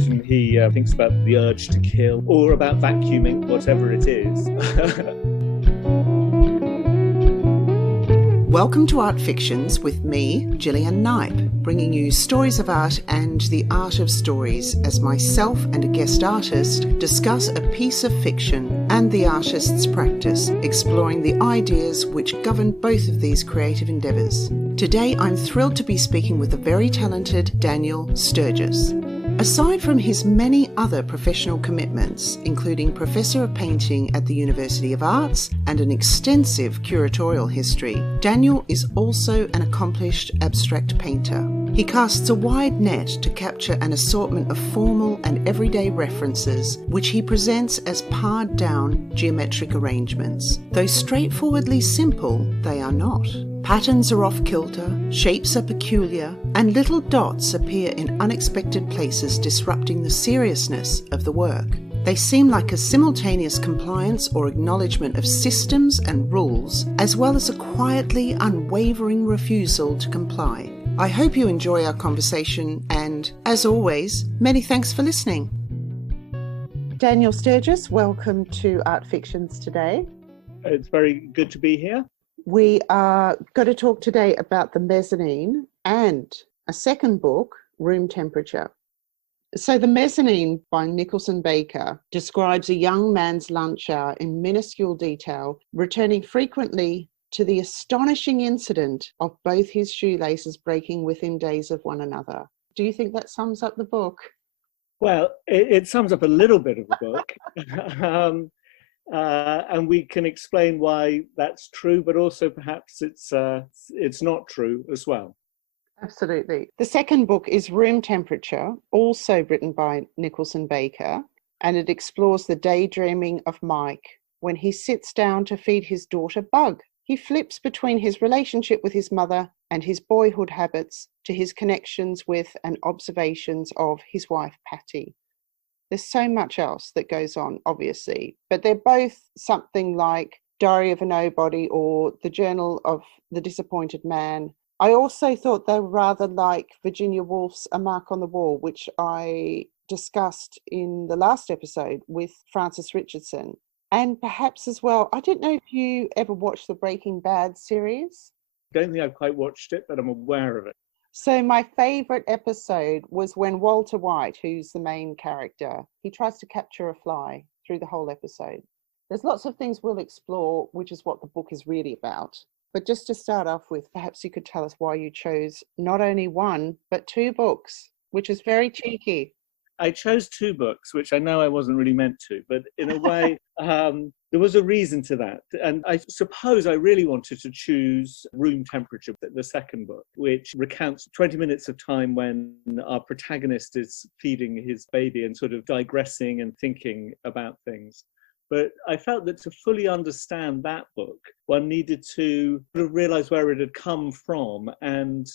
often he thinks about the urge to kill or about vacuuming, whatever it is. Welcome to Art Fictions with me, Gillian Knipe, bringing you stories of art and the art of stories as myself and a guest artist discuss a piece of fiction and the artist's practice, exploring the ideas which govern both of these creative endeavours. Today I'm thrilled to be speaking with the very talented Daniel Sturgis. Aside from his many other professional commitments, including Professor of Painting at the University of Arts and an extensive curatorial history, Daniel is also an accomplished abstract painter. He casts a wide net to capture an assortment of formal and everyday references, which he presents as pared-down geometric arrangements. Though straightforwardly simple, they are not. Patterns are off-kilter, shapes are peculiar, and little dots appear in unexpected places, disrupting the seriousness of the work. They seem like a simultaneous compliance or acknowledgement of systems and rules, as well as a quietly unwavering refusal to comply. I hope you enjoy our conversation and, as always, many thanks for listening. Daniel Sturgis, welcome to Art Fictions today. It's very good to be here. We are going to talk today about The Mezzanine and a second book, Room Temperature. So The Mezzanine by Nicholson Baker describes a young man's lunch hour in minuscule detail, returning frequently to the astonishing incident of both his shoelaces breaking within days of one another. Do you think that sums up the book? Well, it sums up a little bit of the book. And we can explain why that's true, but also perhaps it's not true as well. Absolutely. The second book is Room Temperature, also written by Nicholson Baker, and it explores the daydreaming of Mike when he sits down to feed his daughter Bug. He flips between his relationship with his mother and his boyhood habits to his connections with and observations of his wife Patty. There's so much else that goes on, obviously, but they're both something like Diary of a Nobody or The Journal of the Disappointed Man. I also thought they were rather like Virginia Woolf's A Mark on the Wall, which I discussed in the last episode with Frances Richardson. And perhaps as well, I don't know if you ever watched the Breaking Bad series. I don't think I've quite watched it, but I'm aware of it. So my favourite episode was when Walter White, who's the main character, he tries to capture a fly through the whole episode. There's lots of things we'll explore, which is what the book is really about. But just to start off with, perhaps you could tell us why you chose not only one, but two books, which is very cheeky. I chose two books, which I know I wasn't really meant to, but in a way, there was a reason to that. And I suppose I really wanted to choose Room Temperature, the second book, which recounts 20 minutes of time when our protagonist is feeding his baby and sort of digressing and thinking about things. But I felt that to fully understand that book, one needed to sort of realize where it had come from and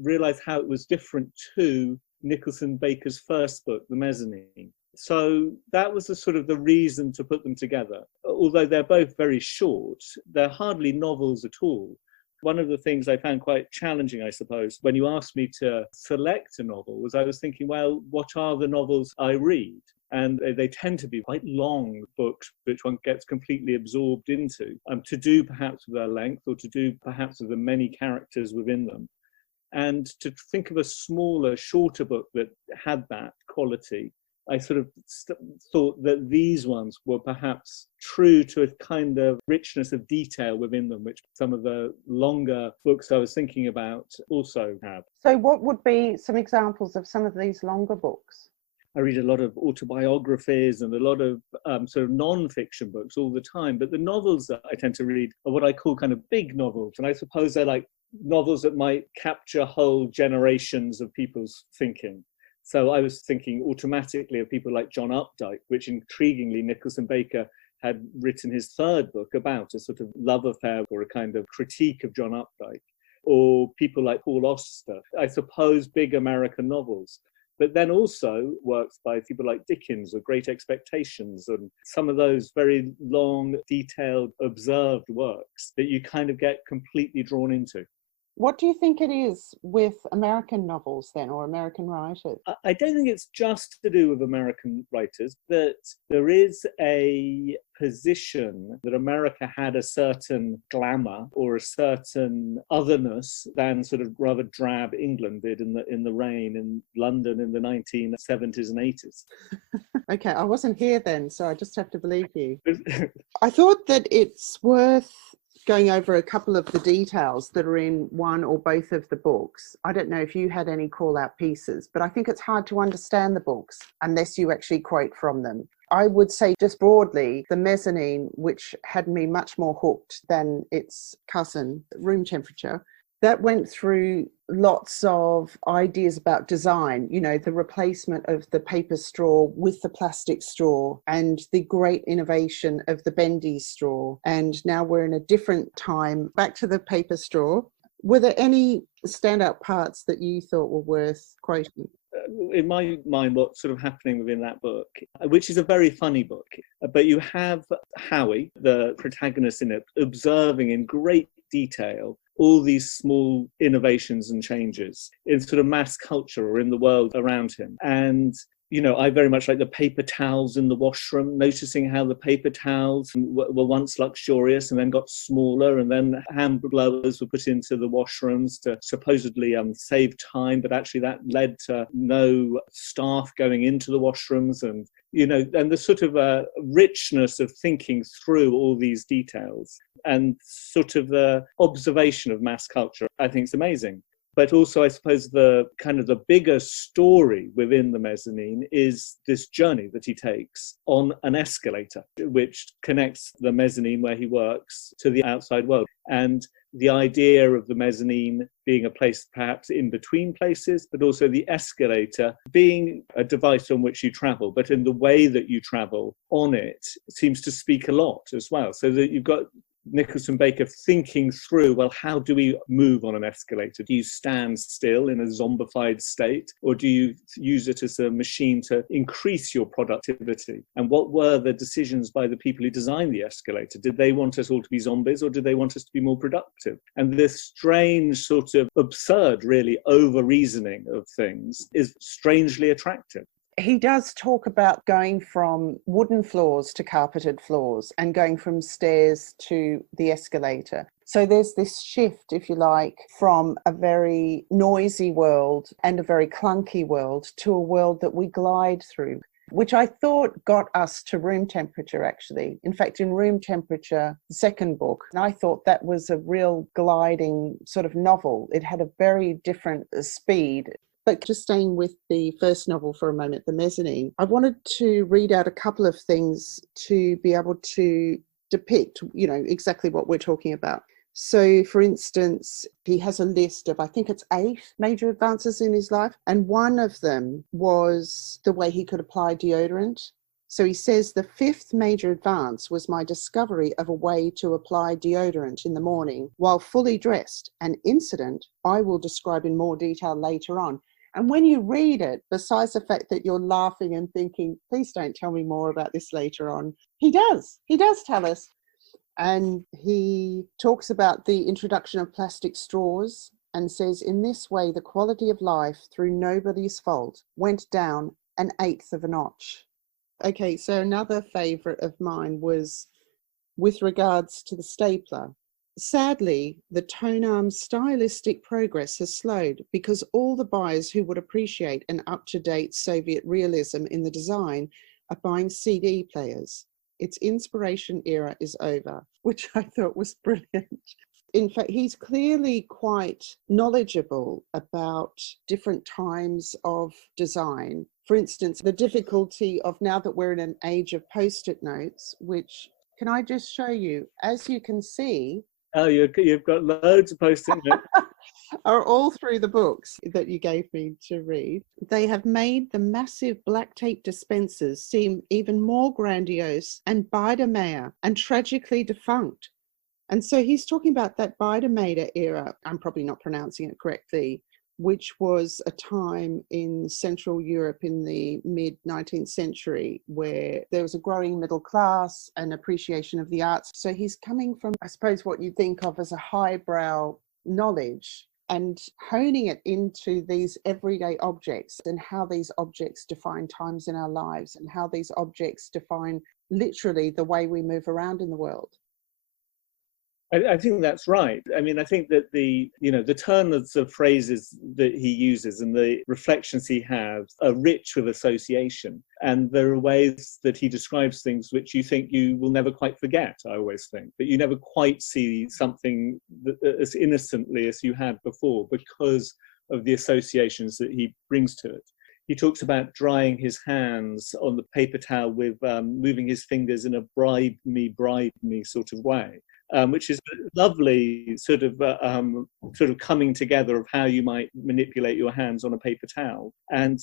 realize how it was different to Nicholson Baker's first book, The Mezzanine. So that was the reason to put them together. Although they're both very short, they're hardly novels at all. One of the things I found quite challenging, I suppose, when you asked me to select a novel, was I was thinking, well, what are the novels I read? And they tend to be quite long books, which one gets completely absorbed into, to do perhaps with their length or to do perhaps with the many characters within them. And to think of a smaller, shorter book that had that quality, I sort of thought that these ones were perhaps true to a kind of richness of detail within them, which some of the longer books I was thinking about also have. So what would be some examples of some of these longer books? I read a lot of autobiographies and a lot of sort of non-fiction books all the time, but the novels that I tend to read are what I call kind of big novels, and I suppose they're like novels that might capture whole generations of people's thinking. So I was thinking automatically of people like John Updike, which intriguingly Nicholson Baker had written his third book about, a sort of love affair or a kind of critique of John Updike, or people like Paul Auster, I suppose big American novels. But then also works by people like Dickens or Great Expectations and some of those very long, detailed, observed works that you kind of get completely drawn into. What do you think it is with American novels then, or American writers? I don't think it's just to do with American writers, but there is a position that America had a certain glamour or a certain otherness than sort of rather drab England did in the reign in London in the 1970s and 80s. Okay, I wasn't here then, so I just have to believe you. I thought that it's worth going over a couple of the details that are in one or both of the books. I don't know if you had any call-out pieces, but I think it's hard to understand the books unless you actually quote from them. I would say just broadly, the Mezzanine, which had me much more hooked than its cousin, Room Temperature, that went through lots of ideas about design, you know, the replacement of the paper straw with the plastic straw and the great innovation of the bendy straw. And now we're in a different time, back to the paper straw. Were there any standout parts that you thought were worth quoting? In my mind, what's sort of happening within that book, which is a very funny book, but you have Howie, the protagonist in it, observing in great detail all these small innovations and changes in sort of mass culture or in the world around him. And you know, I very much like the paper towels in the washroom, noticing how the paper towels were once luxurious and then got smaller, and then hand blowers were put into the washrooms to supposedly save time, but actually that led to no staff going into the washrooms, and you know, and the sort of richness of thinking through all these details and sort of the observation of mass culture, I think is amazing. But also, I suppose, the kind of the bigger story within the Mezzanine is this journey that he takes on an escalator, which connects the mezzanine where he works to the outside world. And the idea of the mezzanine being a place perhaps in between places, but also the escalator being a device on which you travel, but in the way that you travel on it seems to speak a lot as well. So that you've got Nicholson Baker thinking through, well, how do we move on an escalator? Do you stand still in a zombified state, or do you use it as a machine to increase your productivity? And what were the decisions by the people who designed the escalator? Did they want us all to be zombies, or did they want us to be more productive? And this strange sort of absurd, really, over-reasoning of things is strangely attractive. He does talk about going from wooden floors to carpeted floors and going from stairs to the escalator. So there's this shift, if you like, from a very noisy world and a very clunky world to a world that we glide through, which I thought got us to Room Temperature, actually. In fact, in Room Temperature, the second book, I thought that was a real gliding sort of novel. It had a very different speed. But just staying with the first novel for a moment, The Mezzanine, I wanted to read out a couple of things to be able to depict, you know, exactly what we're talking about. So, for instance, he has a list of, I think it's 8 major advances in his life. And one of them was the way he could apply deodorant. So he says the 5th major advance was my discovery of a way to apply deodorant in the morning while fully dressed, an incident I will describe in more detail later on. And when you read it, besides the fact that you're laughing and thinking, please don't tell me more about this later on, he does tell us. And he talks about the introduction of plastic straws and says, in this way, the quality of life, through nobody's fault, went down 1/8 of a notch. Okay, so another favourite of mine was with regards to the stapler. Sadly, the Tonarm's stylistic progress has slowed because all the buyers who would appreciate an up-to-date Soviet realism in the design are buying CD players. Its inspiration era is over, which I thought was brilliant. In fact, he's clearly quite knowledgeable about different times of design. For instance, the difficulty of, now that we're in an age of post-it notes, which, can I just show you? As you can see... Oh, you've got loads of post-it notes. Are all through the books that you gave me to read. They have made the massive black tape dispensers seem even more grandiose and Biedermeier and tragically defunct. And so he's talking about that Biedermeier era, I'm probably not pronouncing it correctly, which was a time in Central Europe in the mid-19th century where there was a growing middle class and appreciation of the arts. So he's coming from, I suppose, what you think of as a highbrow knowledge and honing it into these everyday objects and how these objects define times in our lives and how these objects define literally the way we move around in the world. I think that's right. I mean, I think that the turns of phrases that he uses and the reflections he has are rich with association. And there are ways that he describes things which you think you will never quite forget, I always think. That you never quite see something as innocently as you had before because of the associations that he brings to it. He talks about drying his hands on the paper towel with moving his fingers in a bribe me sort of way. Which is a lovely sort of coming together of how you might manipulate your hands on a paper towel. And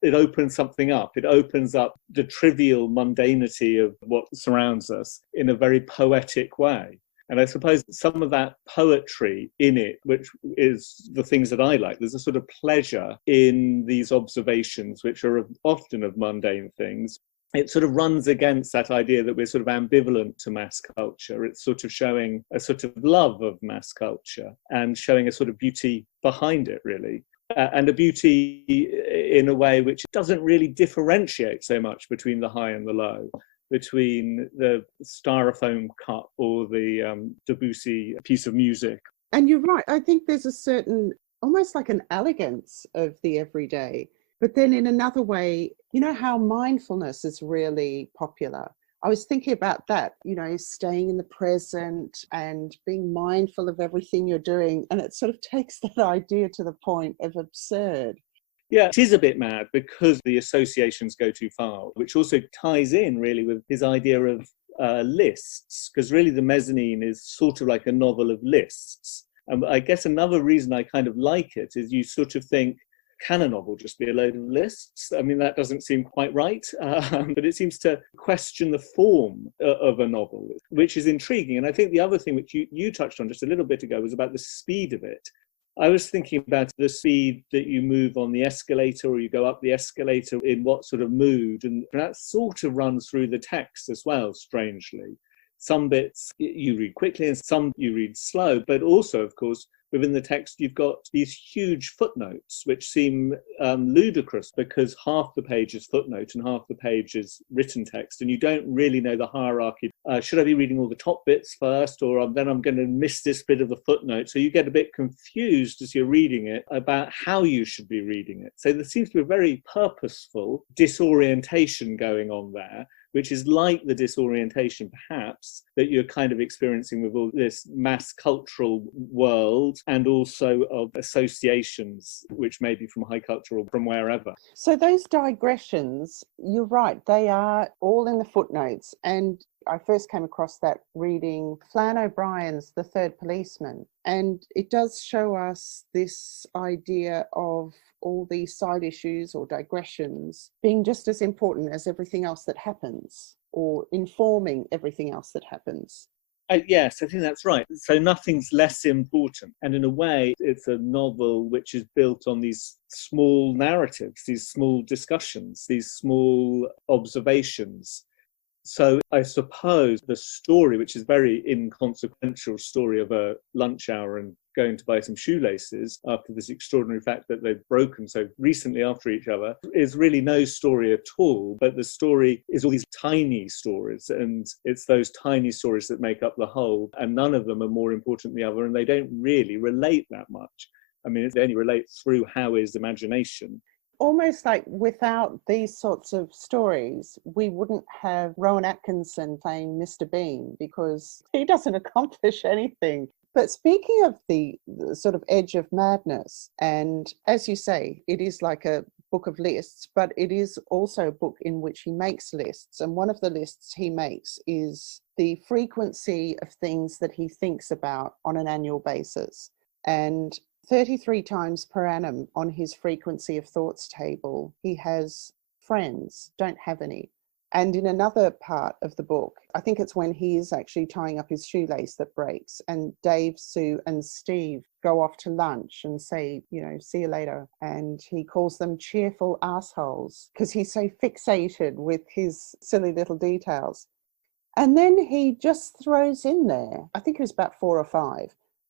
it opens something up. It opens up the trivial mundanity of what surrounds us in a very poetic way. And I suppose some of that poetry in it, which is the things that I like, there's a sort of pleasure in these observations, which are often of mundane things. It sort of runs against that idea that we're sort of ambivalent to mass culture. It's sort of showing a sort of love of mass culture and showing a sort of beauty behind it, really. And a beauty in a way which doesn't really differentiate so much between the high and the low, between the styrofoam cup or the Debussy piece of music. And you're right. I think there's a certain, almost like an elegance of the everyday. But then in another way, you know how mindfulness is really popular? I was thinking about that, staying in the present and being mindful of everything you're doing. And it sort of takes that idea to the point of absurd. Yeah, it is a bit mad because the associations go too far, which also ties in really with his idea of lists, because really the Mezzanine is sort of like a novel of lists. And I guess another reason I kind of like it is you sort of think, can a novel just be a load of lists? I mean, that doesn't seem quite right, but it seems to question the form of a novel, which is intriguing. And I think the other thing which you touched on just a little bit ago was about the speed of it. I was thinking about the speed that you move on the escalator or you go up the escalator, in what sort of mood, and that sort of runs through the text as well, strangely. Some bits you read quickly and some you read slow, but also, of course, within the text, you've got these huge footnotes, which seem ludicrous because half the page is footnote and half the page is written text, and you don't really know the hierarchy. Should I be reading all the top bits first, or then I'm going to miss this bit of the footnote? So you get a bit confused as you're reading it about how you should be reading it. So there seems to be a very purposeful disorientation going on there, which is like the disorientation, perhaps, that you're kind of experiencing with all this mass cultural world and also of associations, which may be from high culture or from wherever. So those digressions, you're right, they are all in the footnotes. And I first came across that reading Flann O'Brien's The Third Policeman. And it does show us this idea of all these side issues or digressions being just as important as everything else that happens, or informing everything else that happens. Yes, I think that's right. So nothing's less important. And in a way, it's a novel which is built on these small narratives, these small discussions, these small observations. So I suppose the story, which is very inconsequential story of a lunch hour and going to buy some shoelaces after this extraordinary fact that they've broken so recently after each other, is really no story at all. But the story is all these tiny stories, and it's those tiny stories that make up the whole, and none of them are more important than the other, and they don't really relate that much. I mean, they only relate through Howie's imagination. Almost like without these sorts of stories, we wouldn't have Rowan Atkinson playing Mr. Bean, because he doesn't accomplish anything. But speaking of the sort of edge of madness, and as you say, it is like a book of lists, but it is also a book in which he makes lists. And one of the lists he makes is the frequency of things that he thinks about on an annual basis. And 33 times per annum on his frequency of thoughts table, he has friends, don't have any. And in another part of the book, I think it's when he is actually tying up his shoelace that breaks, and Dave, Sue and Steve go off to lunch and say, see you later. And he calls them cheerful assholes because he's so fixated with his silly little details. And then he just throws in there, I think it was about 4 or 5,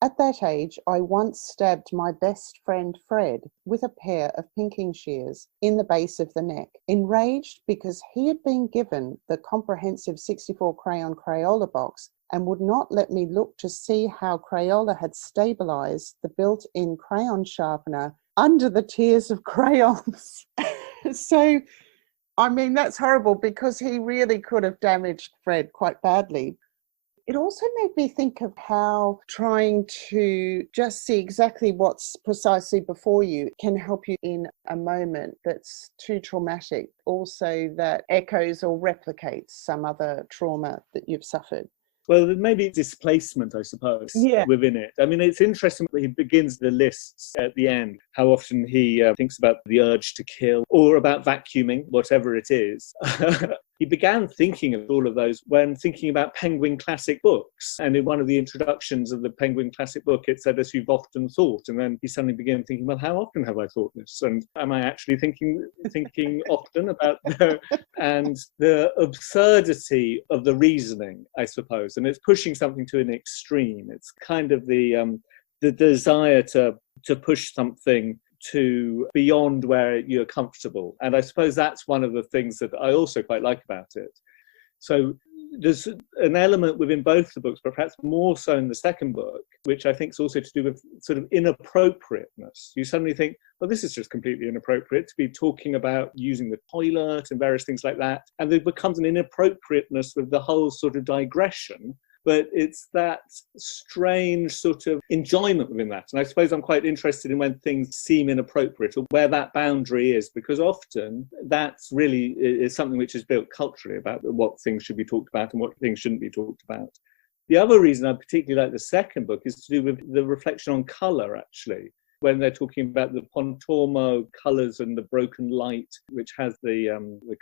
At that age, I once stabbed my best friend Fred with a pair of pinking shears in the base of the neck, enraged because he had been given the comprehensive 64 crayon Crayola box and would not let me look to see how Crayola had stabilized the built-in crayon sharpener under the tiers of crayons. So, I mean, that's horrible because he really could have damaged Fred quite badly. It also made me think of how trying to just see exactly what's precisely before you can help you in a moment that's too traumatic, also that echoes or replicates some other trauma that you've suffered. Well, maybe displacement, I suppose, within it. I mean, it's interesting that he begins the lists at the end, how often he thinks about the urge to kill or about vacuuming, whatever it is. He began thinking of all of those when thinking about Penguin Classic books. And in one of the introductions of the Penguin Classic book, it said, as you've often thought. And then he suddenly began thinking, well, how often have I thought this? And am I actually thinking often about and the absurdity of the reasoning, I suppose. And it's pushing something to an extreme. It's kind of the desire to push something to beyond where you're comfortable. And I suppose that's one of the things that I also quite like about it. So there's an element within both the books, but perhaps more so in the second book, which I think is also to do with sort of inappropriateness. You suddenly think, well, this is just completely inappropriate to be talking about using the toilet and various things like that. And there becomes an inappropriateness with the whole sort of digression. But it's that strange sort of enjoyment within that. And I suppose I'm quite interested in when things seem inappropriate or where that boundary is, because often that's really is something which is built culturally about what things should be talked about and what things shouldn't be talked about. The other reason I particularly like the second book is to do with the reflection on colour, actually. When they're talking about the Pontormo colours and the broken light, which has the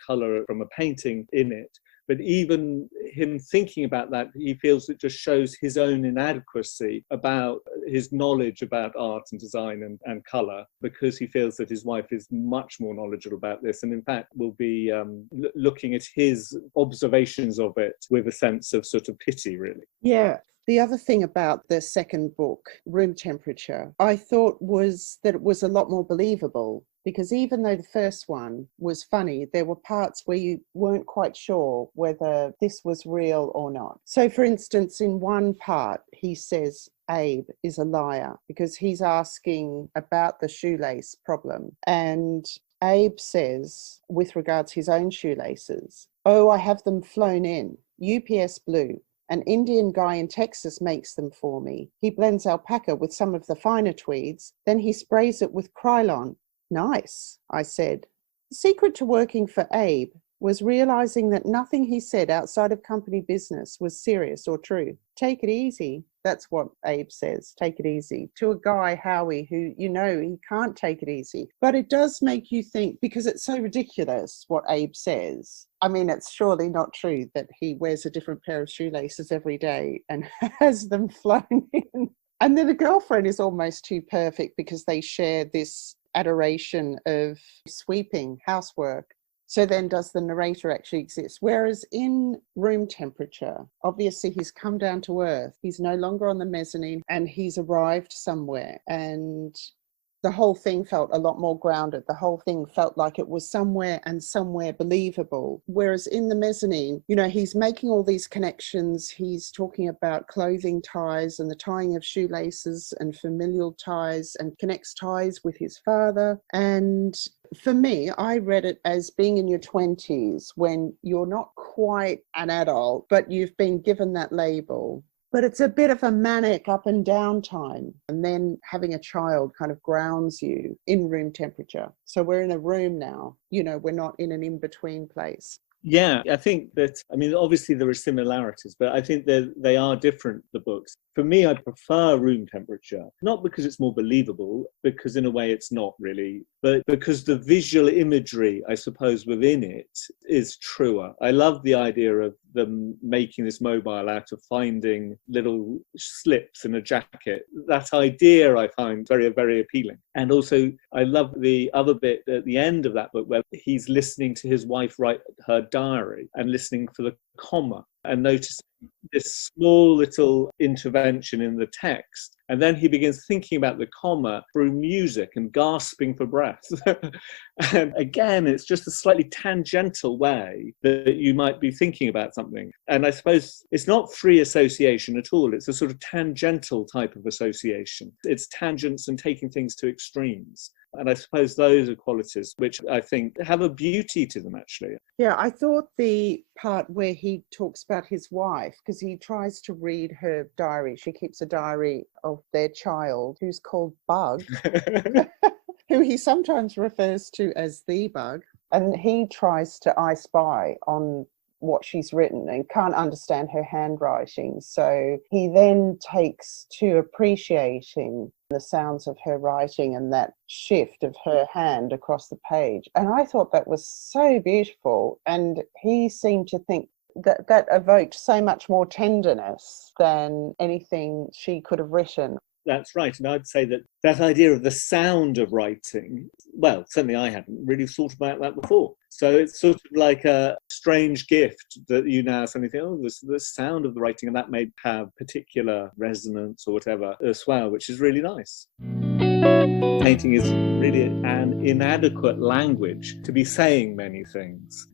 colour from a painting in it. But even him thinking about that, he feels it just shows his own inadequacy about his knowledge about art and design and colour, because he feels that his wife is much more knowledgeable about this and in fact will be looking at his observations of it with a sense of sort of pity, really. Yeah. The other thing about the second book, Room Temperature, I thought was that it was a lot more believable, because even though the first one was funny, there were parts where you weren't quite sure whether this was real or not. So, for instance, in one part, he says Abe is a liar because he's asking about the shoelace problem. And Abe says, with regards to his own shoelaces, oh, I have them flown in, UPS Blue. An Indian guy in Texas makes them for me. He blends alpaca with some of the finer tweeds, then he sprays it with Krylon. Nice, I said. The secret to working for Abe was realizing that nothing he said outside of company business was serious or true. Take it easy. That's what Abe says. Take it easy. To a guy, Howie, who, you know, he can't take it easy. But it does make you think, because it's so ridiculous what Abe says. I mean, it's surely not true that he wears a different pair of shoelaces every day and has them flown in. And then the girlfriend is almost too perfect because they share this adoration of sweeping, housework. So then does the narrator actually exist? Whereas in Room Temperature, obviously he's come down to earth. He's no longer on the mezzanine and he's arrived somewhere. And the whole thing felt a lot more grounded. The whole thing felt like it was somewhere and somewhere believable. Whereas in the mezzanine, you know, he's making all these connections. He's talking about clothing ties and the tying of shoelaces and familial ties, and connects ties with his father. And for me, I read it as being in your 20s when you're not quite an adult, but you've been given that label. But it's a bit of a manic up and down time. And then having a child kind of grounds you in room temperature. So we're in a room now, you know, we're not in an in-between place. Yeah, I think that, I mean, obviously there are similarities, but I think that they are different, the books. For me, I prefer Room Temperature, not because it's more believable, because in a way it's not really, but because the visual imagery, I suppose, within it is truer. I love the idea of them making this mobile out of finding little slips in a jacket. That idea I find very, very appealing. And also, I love the other bit at the end of that book where he's listening to his wife write her diary and listening for the comma and noticing this small little intervention in the text. And then he begins thinking about the comma through music and gasping for breath. And again, it's just a slightly tangential way that you might be thinking about something. And I suppose it's not free association at all. It's a sort of tangential type of association. It's tangents and taking things to extremes. And I suppose those are qualities which I think have a beauty to them, actually. Yeah, I thought the part where he talks about his wife, because he tries to read her diary. She keeps a diary of their child, who's called Bug, who he sometimes refers to as the Bug. And he tries to I spy on what she's written and can't understand her handwriting. So he then takes to appreciating the sounds of her writing and that shift of her hand across the page. And I thought that was so beautiful. And he seemed to think that that evoked so much more tenderness than anything she could have written. That's right. And I'd say that that idea of the sound of writing, well, certainly I hadn't really thought about that before. So it's sort of like a strange gift that you now suddenly think, oh, the sound of the writing, and that may have particular resonance or whatever as well, which is really nice. Painting is really an inadequate language to be saying many things.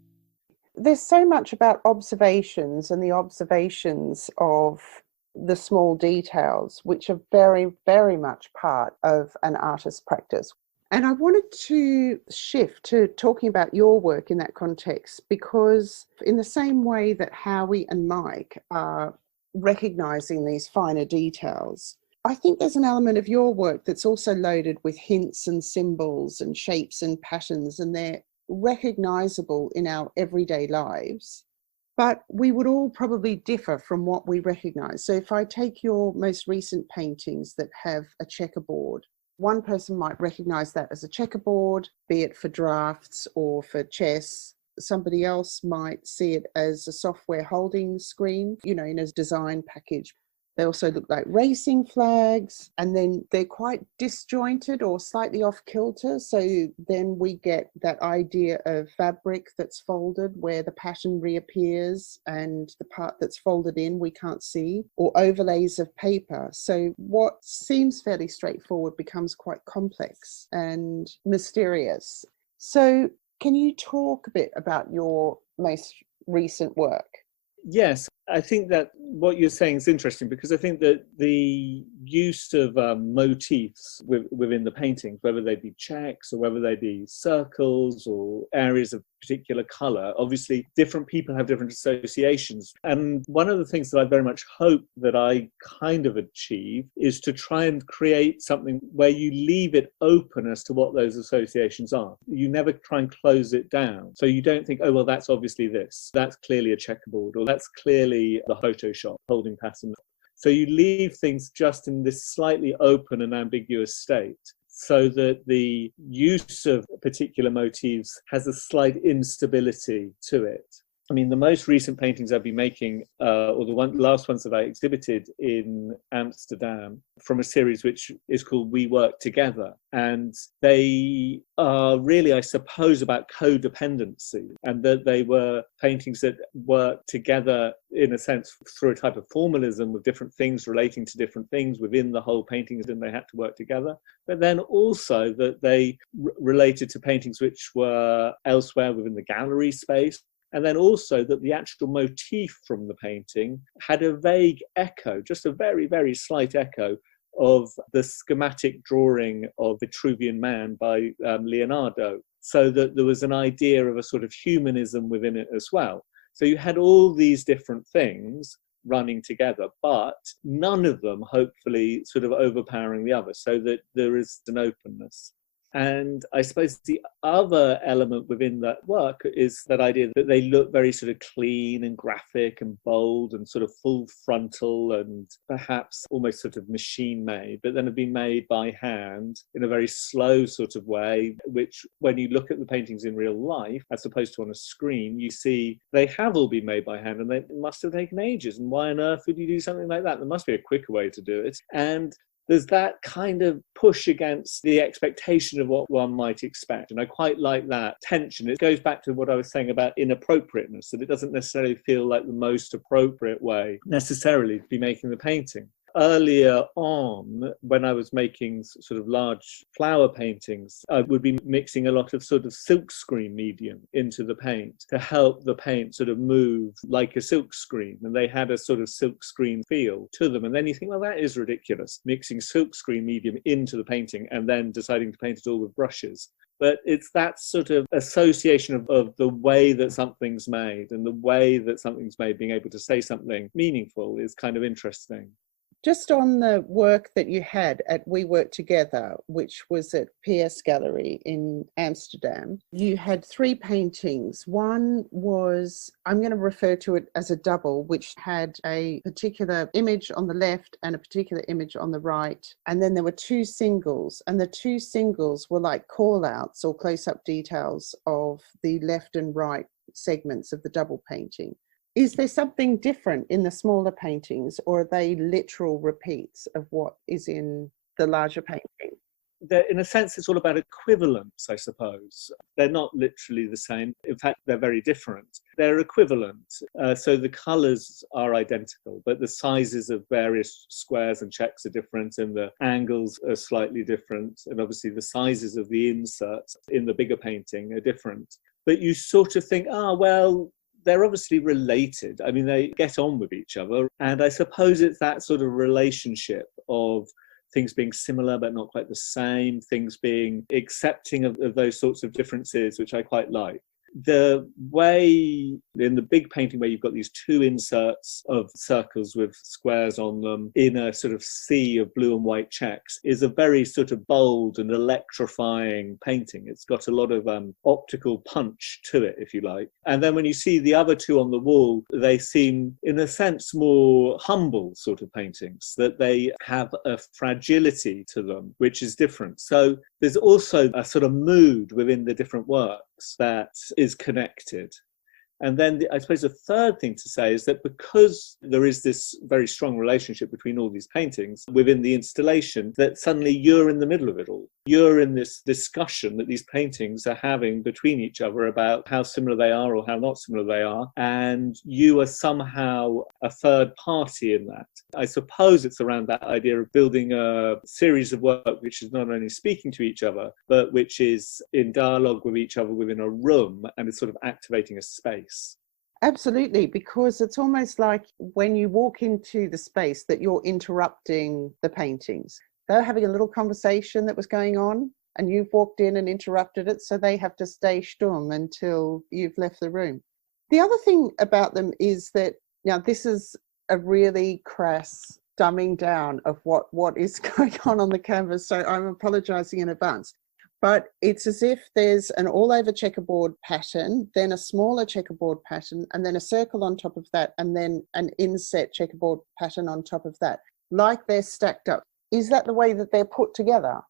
There's so much about observations and the observations of the small details, which are very, very much part of an artist's practice. And I wanted to shift to talking about your work in that context, because in the same way that Howie and Mike are recognizing these finer details, I think there's an element of your work that's also loaded with hints and symbols and shapes and patterns, and they're recognizable in our everyday lives. But we would all probably differ from what we recognize. So if I take your most recent paintings that have a checkerboard, one person might recognize that as a checkerboard, be it for drafts or for chess. Somebody else might see it as a software holding screen, in a design package. They also look like racing flags, and then they're quite disjointed or slightly off kilter. So then we get that idea of fabric that's folded where the pattern reappears and the part that's folded in we can't see, or overlays of paper. So what seems fairly straightforward becomes quite complex and mysterious. So can you talk a bit about your most recent work? Yes, I think that what you're saying is interesting, because I think that the use of motifs within the paintings, whether they be checks or whether they be circles or areas of particular colour, obviously different people have different associations. And one of the things that I very much hope that I kind of achieve is to try and create something where you leave it open as to what those associations are. You never try and close it down. So you don't think, oh, well, that's obviously this. That's clearly a checkerboard, or that's clearly the Photoshop holding pattern. So you leave things just in this slightly open and ambiguous state, so that the use of particular motifs has a slight instability to it. I mean, the most recent paintings I've been making, or the last ones that I exhibited in Amsterdam, from a series which is called Wework Together. And they are really, I suppose, about codependency, and that they were paintings that work together, in a sense, through a type of formalism with different things relating to different things within the whole paintings, and they had to work together. But then also that they related to paintings which were elsewhere within the gallery space. And then also that the actual motif from the painting had a vague echo, just a very, very slight echo of the schematic drawing of Vitruvian Man by Leonardo, so that there was an idea of a sort of humanism within it as well. So you had all these different things running together, but none of them hopefully sort of overpowering the other, so that there is an openness. And I suppose the other element within that work is that idea that they look very sort of clean and graphic and bold and sort of full frontal and perhaps almost sort of machine made, but then have been made by hand in a very slow sort of way, which when you look at the paintings in real life, as opposed to on a screen, you see they have all been made by hand, and they must have taken ages. And why on earth would you do something like that? There must be a quicker way to do it. And there's that kind of push against the expectation of what one might expect. And I quite like that tension. It goes back to what I was saying about inappropriateness, that it doesn't necessarily feel like the most appropriate way necessarily to be making the painting. Earlier on, when I was making sort of large flower paintings, I would be mixing a lot of sort of silkscreen medium into the paint to help the paint sort of move like a silkscreen. And they had a sort of silkscreen feel to them. And then you think, well, that is ridiculous, mixing silkscreen medium into the painting and then deciding to paint it all with brushes. But it's that sort of association of the way that something's made, and the way that something's made being able to say something meaningful is kind of interesting. Just on the work that you had at Wework Together, which was at PS Gallery in Amsterdam, you had 3 paintings. One was, I'm going to refer to it as a double, which had a particular image on the left and a particular image on the right. And then there were 2 singles, and the 2 singles were like call-outs or close-up details of the left and right segments of the double painting. Is there something different in the smaller paintings, or are they literal repeats of what is in the larger painting? In a sense, it's all about equivalence, I suppose. They're not literally the same. In fact, they're very different. They're equivalent. So the colours are identical, but the sizes of various squares and checks are different, and the angles are slightly different. And obviously the sizes of the inserts in the bigger painting are different. But you sort of think, well, they're obviously related. I mean, they get on with each other. And I suppose it's that sort of relationship of things being similar but not quite the same, things being accepting of those sorts of differences, which I quite like. The way in the big painting where you've got these 2 inserts of circles with squares on them in a sort of sea of blue and white checks is a very sort of bold and electrifying painting. It's got a lot of optical punch to it, if you like. And then when you see the other 2 on the wall, they seem, in a sense, more humble sort of paintings, that they have a fragility to them, which is different. So there's also a sort of mood within the different works that is connected. And then I suppose the third thing to say is that because there is this very strong relationship between all these paintings within the installation, that suddenly you're in the middle of it all. You're in this discussion that these paintings are having between each other about how similar they are or how not similar they are. And you are somehow a third party in that. I suppose it's around that idea of building a series of work which is not only speaking to each other, but which is in dialogue with each other within a room and is sort of activating a space. Absolutely, because it's almost like when you walk into the space that you're interrupting the paintings. They're having a little conversation that was going on, and you've walked in and interrupted it, so they have to stay stumm until you've left the room. The other thing about them is that, now this is a really crass dumbing down of what is going on the canvas, so I'm apologizing in advance. But it's as if there's an all-over checkerboard pattern, then a smaller checkerboard pattern, and then a circle on top of that, and then an inset checkerboard pattern on top of that, like they're stacked up. Is that the way that they're put together?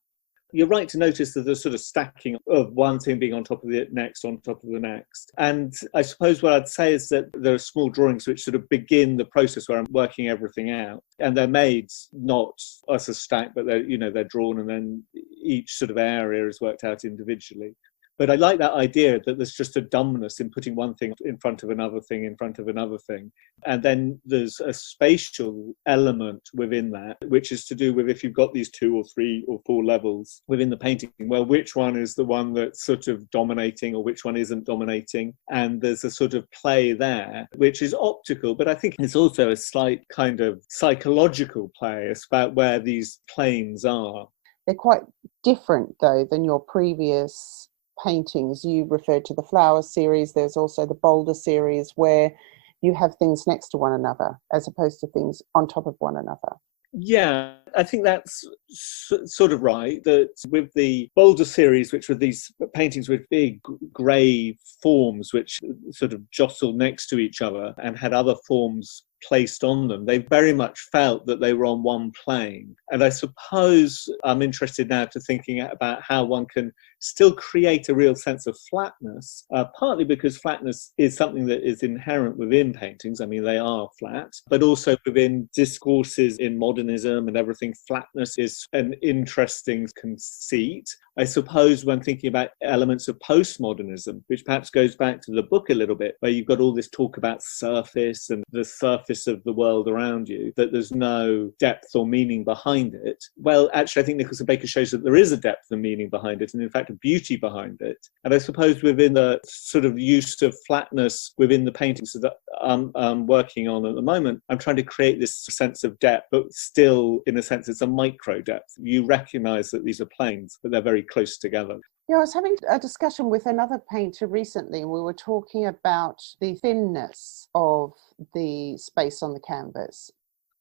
You're right to notice that there's sort of stacking of one thing being on top of the next, on top of the next. And I suppose what I'd say is that there are small drawings which sort of begin the process where I'm working everything out. And they're made not as a stack, but they're drawn, and then each sort of area is worked out individually. But I like that idea that there's just a dumbness in putting one thing in front of another thing in front of another thing. And then there's a spatial element within that, which is to do with if you've got these 2 or 3 or 4 levels within the painting, well, which one is the one that's sort of dominating or which one isn't dominating? And there's a sort of play there, which is optical, but I think it's also a slight kind of psychological play. It's about where these planes are. They're quite different, though, than your previous paintings. You referred to the flower series. There's also the boulder series where you have things next to one another as opposed to things on top of one another. Yeah, I think that's sort of right, that with the boulder series, which were these paintings with big grey forms which sort of jostled next to each other and had other forms placed on them, they very much felt that they were on one plane. And I suppose I'm interested now to thinking about how one can still create a real sense of flatness, partly because flatness is something that is inherent within paintings. I mean, they are flat, but also within discourses in modernism and everything, flatness is an interesting conceit. I suppose when thinking about elements of postmodernism, which perhaps goes back to the book a little bit, where you've got all this talk about surface and the surface of the world around you, that there's no depth or meaning behind it. Well, actually, I think Nicholson Baker shows that there is a depth and meaning behind it, and in fact, a beauty behind it. And I suppose within the sort of use of flatness within the paintings that I'm working on at the moment, I'm trying to create this sense of depth, but still, in a sense, it's a micro depth. You recognize that these are planes, but they're very close together. Yeah, I was having a discussion with another painter recently, and we were talking about the thinness of the space on the canvas.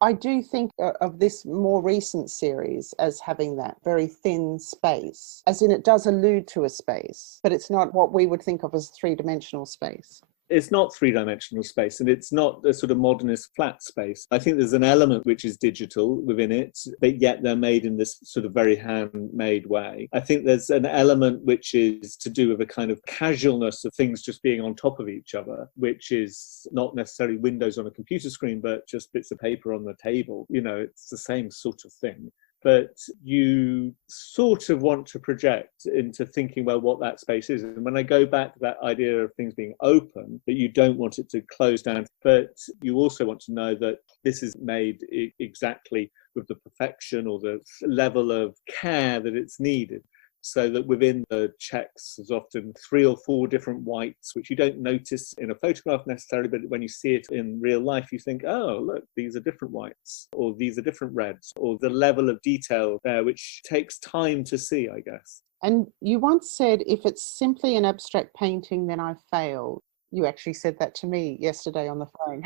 I do think of this more recent series as having that very thin space, as in it does allude to a space, but it's not what we would think of as three-dimensional space. It's not three-dimensional space, and it's not a sort of modernist flat space. I think there's an element which is digital within it, but yet they're made in this sort of very handmade way. I think there's an element which is to do with a kind of casualness of things just being on top of each other, which is not necessarily windows on a computer screen, but just bits of paper on the table. You know, it's the same sort of thing. But you sort of want to project into thinking, well, what that space is. And when I go back to that idea of things being open, that you don't want it to close down, but you also want to know that this is made exactly with the perfection or the level of care that it's needed. So that within the checks, there's often 3 or 4 different whites, which you don't notice in a photograph necessarily, but when you see it in real life, you think, oh, look, these are different whites, or these are different reds, or the level of detail there, which takes time to see, I guess. And you once said, if it's simply an abstract painting, then I failed. You actually said that to me yesterday on the phone.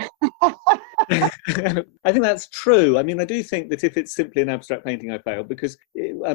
I think that's true. I mean, I do think that if it's simply an abstract painting, I fail, because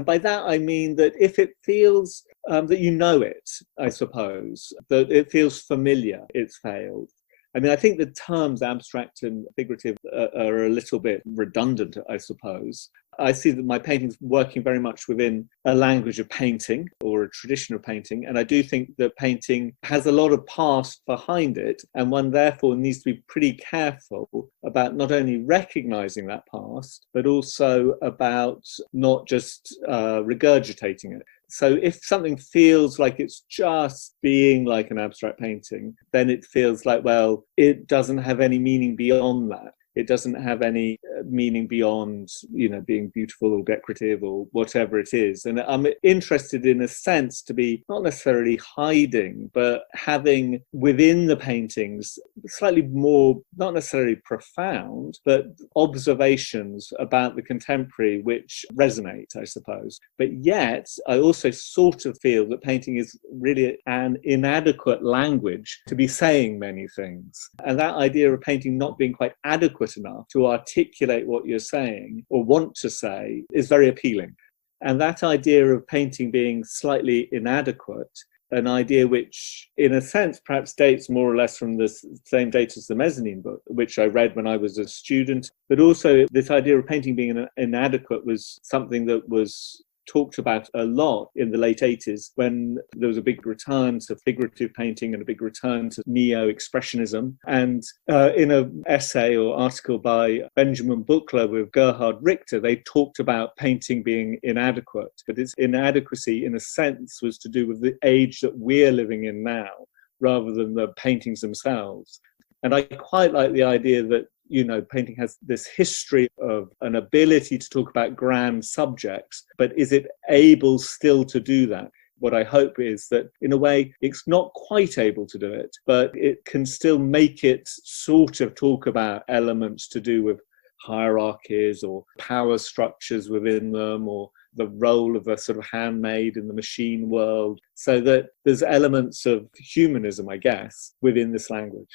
by that I mean that if it feels that you know it, I suppose, that it feels familiar, it's failed. I mean, I think the terms abstract and figurative are a little bit redundant, I suppose. I see that my painting's working very much within a language of painting or a tradition of painting. And I do think that painting has a lot of past behind it. And one therefore needs to be pretty careful about not only recognizing that past, but also about not just regurgitating it. So if something feels like it's just being like an abstract painting, then it feels like, well, it doesn't have any meaning beyond that. It doesn't have any meaning beyond, you know, being beautiful or decorative or whatever it is. And I'm interested in a sense to be not necessarily hiding, but having within the paintings slightly more, not necessarily profound, but observations about the contemporary which resonate, I suppose. But yet I also sort of feel that painting is really an inadequate language to be saying many things. And that idea of painting not being quite adequate enough to articulate what you're saying or want to say is very appealing. And that idea of painting being slightly inadequate, an idea which in a sense perhaps dates more or less from the same date as the Mezzanine book, which I read when I was a student, but also this idea of painting being inadequate was something that was talked about a lot in the late 80s when there was a big return to figurative painting and a big return to neo-expressionism. And in an essay or article by Benjamin Buchler with Gerhard Richter, they talked about painting being inadequate. But its inadequacy, in a sense, was to do with the age that we're living in now, rather than the paintings themselves. And I quite like the idea that, you know, painting has this history of an ability to talk about grand subjects, but is it able still to do that? What I hope is that, in a way, it's not quite able to do it, but it can still make it sort of talk about elements to do with hierarchies or power structures within them, or the role of a sort of handmade in the machine world, so that there's elements of humanism, I guess, within this language.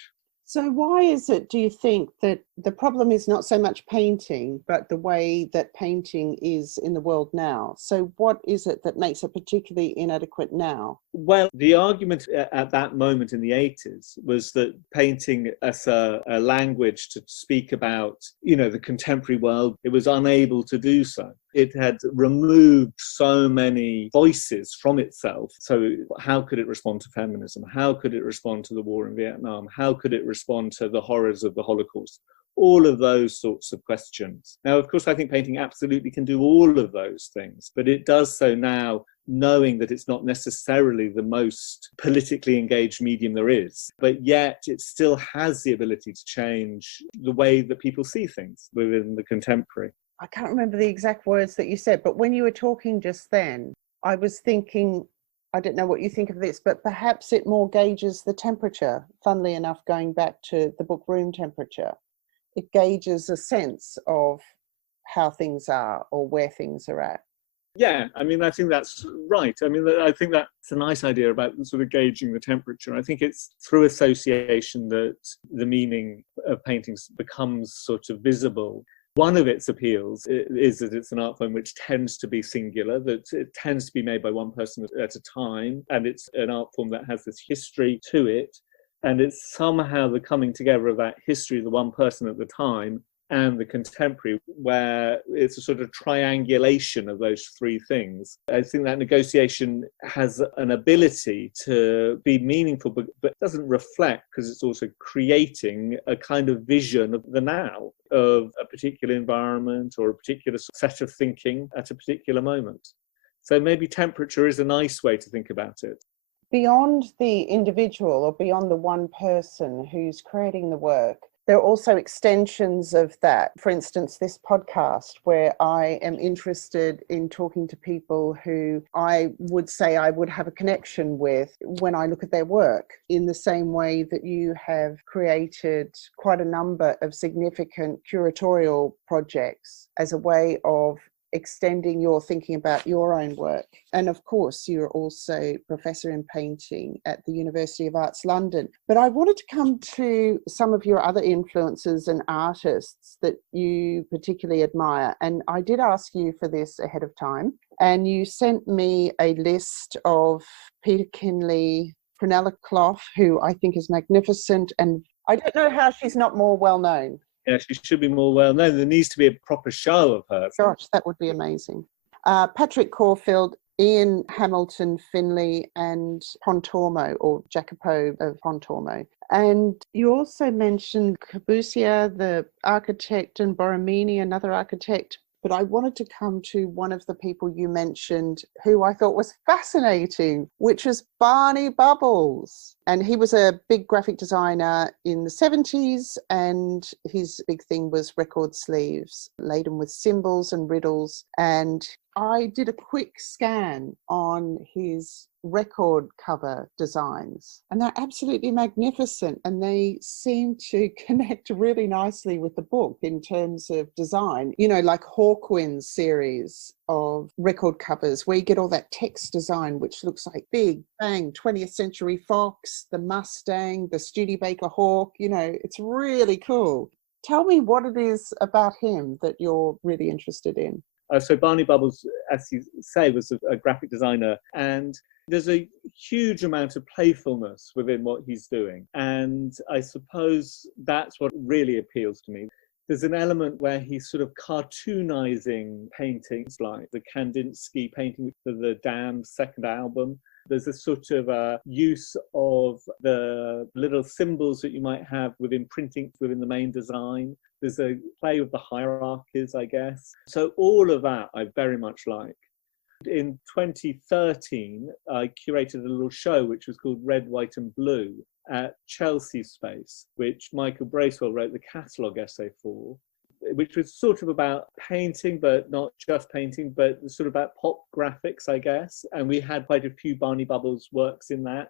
So why is it, do you think, that the problem is not so much painting, but the way that painting is in the world now? So what is it that makes it particularly inadequate now? Well, the argument at that moment in the 80s was that painting as a language to speak about, you know, the contemporary world, it was unable to do so. It had removed so many voices from itself. So how could it respond to feminism? How could it respond to the war in Vietnam? How could it respond to the horrors of the Holocaust? All of those sorts of questions. Now, of course, I think painting absolutely can do all of those things, but it does so now knowing that it's not necessarily the most politically engaged medium there is, but yet it still has the ability to change the way that people see things within the contemporary. I can't remember the exact words that you said, but when you were talking just then, I was thinking, I don't know what you think of this, but perhaps it more gauges the temperature, funnily enough, going back to the book room temperature. It gauges a sense of how things are or where things are at. Yeah, I mean, I think that's right. I mean, I think that's a nice idea about sort of gauging the temperature. I think it's through association that the meaning of paintings becomes sort of visible. One of its appeals is that it's an art form which tends to be singular, that it tends to be made by one person at a time, and it's an art form that has this history to it. And it's somehow the coming together of that history, the one person at the time, and the contemporary, where it's a sort of triangulation of those three things. I think that negotiation has an ability to be meaningful, but doesn't reflect, because it's also creating a kind of vision of the now, of a particular environment or a particular set of thinking at a particular moment. So maybe temperature is a nice way to think about it. Beyond the individual or beyond the one person who's creating the work, there are also extensions of that. For instance, this podcast, where I am interested in talking to people who I would say I would have a connection with when I look at their work, in the same way that you have created quite a number of significant curatorial projects as a way of extending your thinking about your own work. And of course, you're also professor in painting at the University of Arts London. But I wanted to come to some of your other influences and artists that you particularly admire. And I did ask you for this ahead of time. And you sent me a list of Peter Kinley, Prunella Clough, who I think is magnificent. And I don't know how she's not more well known. Yeah, she should be more well known. There needs to be a proper show of her. Gosh, that would be amazing. Patrick Caulfield, Ian Hamilton Finley, and Pontormo, or Jacopo of Pontormo. And you also mentioned Corbusier, the architect, and Borromini, another architect. But I wanted to come to one of the people you mentioned who I thought was fascinating, which was Barney Bubbles. And he was a big graphic designer in the 70s, and his big thing was record sleeves laden with symbols and riddles. And I did a quick scan on his record cover designs, and they're absolutely magnificent, and they seem to connect really nicely with the book in terms of design, you know, like Hawkwind's series of record covers where you get all that text design which looks like big bang 20th Century Fox, the Mustang, the Studebaker Hawk, you know, it's really cool. Tell me what it is about him that you're really interested in. So Barney Bubbles, as you say, was a graphic designer, and there's a huge amount of playfulness within what he's doing. And I suppose that's what really appeals to me. There's an element where he's sort of cartoonizing paintings, like the Kandinsky painting for the Damned second album. There's a sort of use of the little symbols that you might have within printing, within the main design. There's a play with the hierarchies, I guess. So all of that I very much like. In 2013, I curated a little show which was called Red, White and Blue at Chelsea Space, which Michael Bracewell wrote the catalogue essay for, which was sort of about painting, but not just painting, but sort of about pop graphics, I guess. And we had quite a few Barney Bubbles works in that.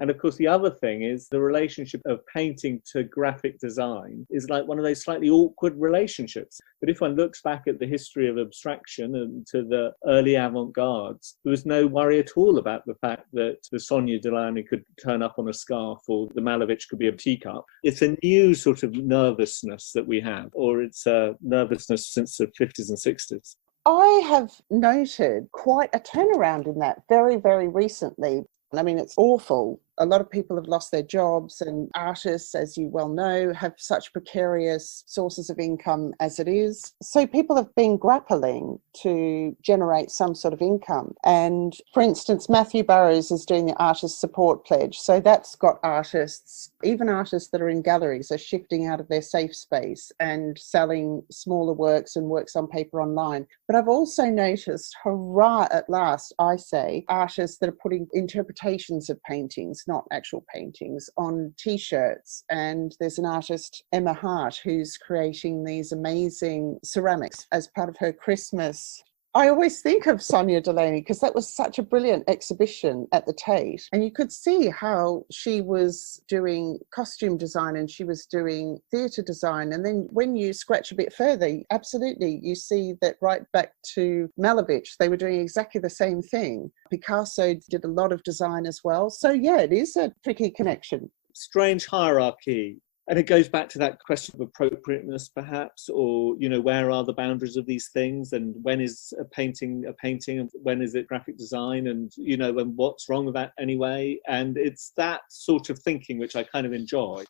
And of course, the other thing is the relationship of painting to graphic design is like one of those slightly awkward relationships. But if one looks back at the history of abstraction and to the early avant-gardes, there was no worry at all about the fact that the Sonia Delany could turn up on a scarf or the Malevich could be a teacup. It's a new sort of nervousness that we have, or it's a nervousness since the 50s and 60s. I have noted quite a turnaround in that very, very recently. I mean, it's awful A lot of people have lost their jobs, and artists, as you well know, have such precarious sources of income as it is. So people have been grappling to generate some sort of income. And for instance, Matthew Burrows is doing the Artist Support Pledge. So that's got artists, even artists that are in galleries, are shifting out of their safe space and selling smaller works and works on paper online. But I've also noticed, hurrah at last, I say, artists that are putting interpretations of paintings, not actual paintings, on T-shirts. And there's an artist, Emma Hart, who's creating these amazing ceramics as part of her Christmas. I always think of Sonia Delaney because that was such a brilliant exhibition at the Tate. And you could see how she was doing costume design and she was doing theatre design. And then when you scratch a bit further, absolutely, you see that right back to Malevich, they were doing exactly the same thing. Picasso did a lot of design as well. So yeah, it is a tricky connection. Strange hierarchy. And it goes back to that question of appropriateness, perhaps, or, you know, where are the boundaries of these things, and when is a painting, and when is it graphic design, and, you know, and what's wrong with that anyway? And it's that sort of thinking which I kind of enjoy.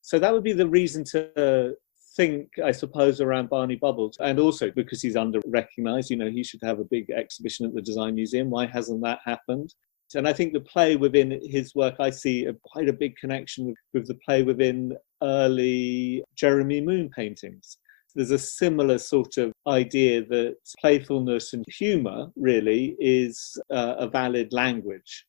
So that would be the reason to think, I suppose, around Barney Bubbles. And also because he's under-recognised, you know, he should have a big exhibition at the Design Museum. Why hasn't that happened? And I think the play within his work, I see quite a big connection with the play within early Jeremy Moon paintings. There's a similar sort of idea that playfulness and humour really is a valid language.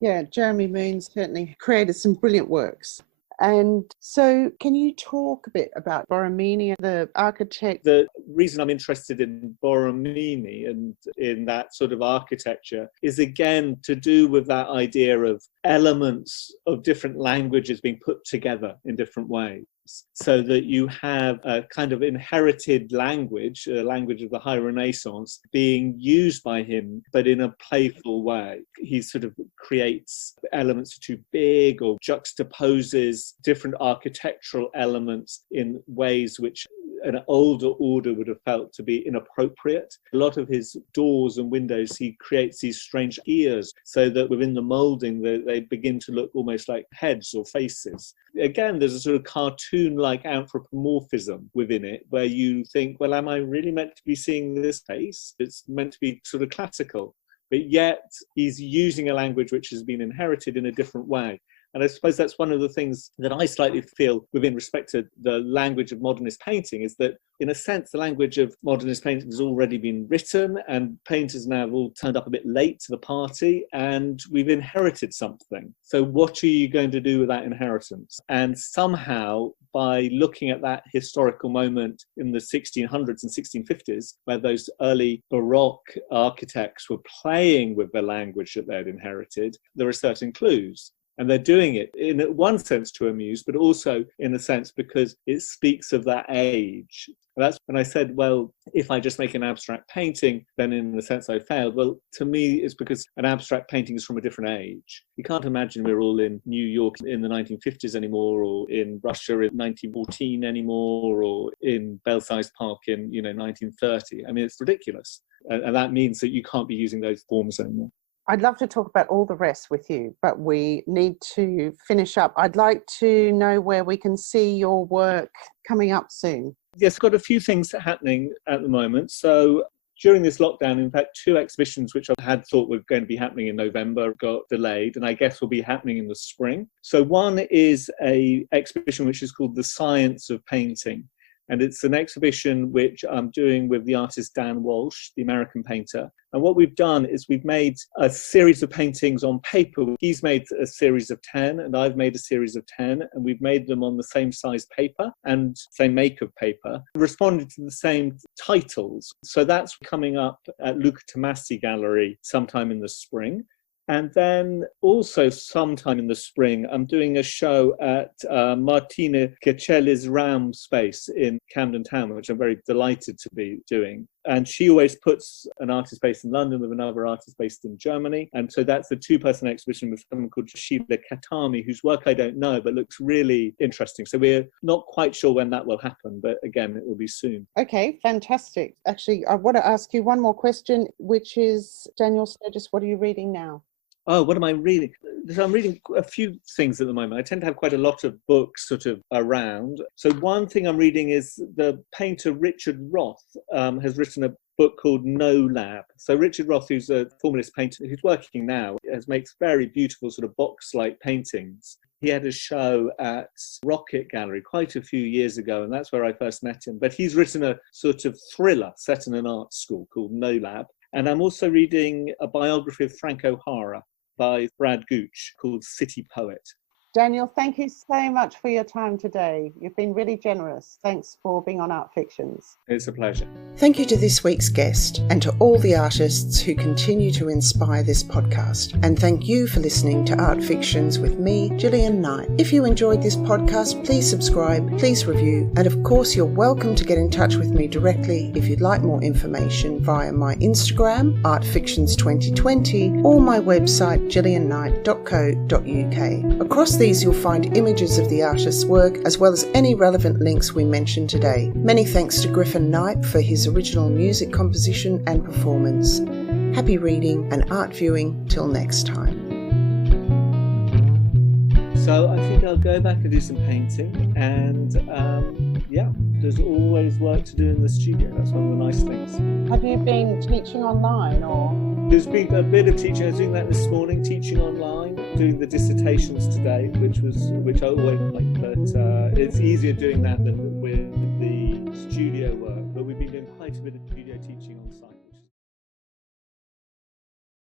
Yeah, Jeremy Moon certainly created some brilliant works. And so can you talk a bit about Borromini, the architect? The reason I'm interested in Borromini and in that sort of architecture is again to do with that idea of elements of different languages being put together in different ways, so that you have a kind of inherited language, a language of the High Renaissance, being used by him, but in a playful way. He sort of creates elements too big or juxtaposes different architectural elements in ways which an older order would have felt to be inappropriate. A lot of his doors and windows, he creates these strange ears so that within the moulding, they begin to look almost like heads or faces. Again, there's a sort of cartoon-like anthropomorphism within it where you think, well, am I really meant to be seeing this face? It's meant to be sort of classical, but yet he's using a language which has been inherited in a different way. And I suppose that's one of the things that I slightly feel within respect to the language of modernist painting is that, in a sense, the language of modernist painting has already been written and painters now have all turned up a bit late to the party and we've inherited something. So what are you going to do with that inheritance? And somehow, by looking at that historical moment in the 1600s and 1650s, where those early Baroque architects were playing with the language that they'd inherited, there are certain clues. And they're doing it in one sense to amuse, but also in a sense because it speaks of that age. And that's when I said, well, if I just make an abstract painting, then in a sense I failed. Well, to me, it's because an abstract painting is from a different age. You can't imagine we're all in New York in the 1950s anymore, or in Russia in 1914 anymore, or in Belsize Park in 1930. I mean, it's ridiculous. And that means that you can't be using those forms anymore. I'd love to talk about all the rest with you, but we need to finish up. I'd like to know where we can see your work coming up soon. Yes, got a few things happening at the moment. So during this lockdown, in fact, 2 exhibitions which I had thought were going to be happening in November got delayed, and I guess will be happening in the spring. So one is an exhibition which is called The Science of Painting. And it's an exhibition which I'm doing with the artist Dan Walsh, the American painter. And what we've done is we've made a series of paintings on paper. He's made a series of 10, and I've made a series of 10, and we've made them on the same size paper and same make of paper, responding to the same titles. So that's coming up at Luca Tomasi Gallery sometime in the spring. And then also sometime in the spring, I'm doing a show at Martina Cacelli's Ram space in Camden Town, which I'm very delighted to be doing. And she always puts an artist based in London with another artist based in Germany. And so that's a 2-person exhibition with someone called Sheila Katami, whose work I don't know, but looks really interesting. So we're not quite sure when that will happen, but again, it will be soon. Okay, fantastic. Actually, I want to ask you one more question, which is, Daniel Sturgis, what are you reading now? Oh, what am I reading? I'm reading a few things at the moment. I tend to have quite a lot of books sort of around. So one thing I'm reading is the painter Richard Roth has written a book called No Lab. So Richard Roth, who's a formalist painter who's working now, makes very beautiful sort of box-like paintings. He had a show at Rocket Gallery quite a few years ago, and that's where I first met him. But he's written a sort of thriller set in an art school called No Lab. And I'm also reading a biography of Frank O'Hara by Brad Gooch called City Poet. Daniel, thank you so much for your time today. You've been really generous. Thanks for being on Art Fictions. It's a pleasure. Thank you to this week's guest and to all the artists who continue to inspire this podcast. And thank you for listening to Art Fictions with me, Gillian Knight. If you enjoyed this podcast, please subscribe, please review, and of course you're welcome to get in touch with me directly if you'd like more information via my Instagram, artfictions2020, or my website, gillianknight.co.uk. Across these you'll find images of the artist's work as well as any relevant links we mentioned today. Many thanks to Griffin Knipe for his original music composition and performance. Happy reading and art viewing till next time. So I think I'll go back and do some painting, and there's always work to do in the studio. That's one of the nice things. Have you been teaching online or? There's been a bit of teaching. I was doing that this morning, teaching online, doing the dissertations today, which I always like, but it's easier doing that than with the studio work.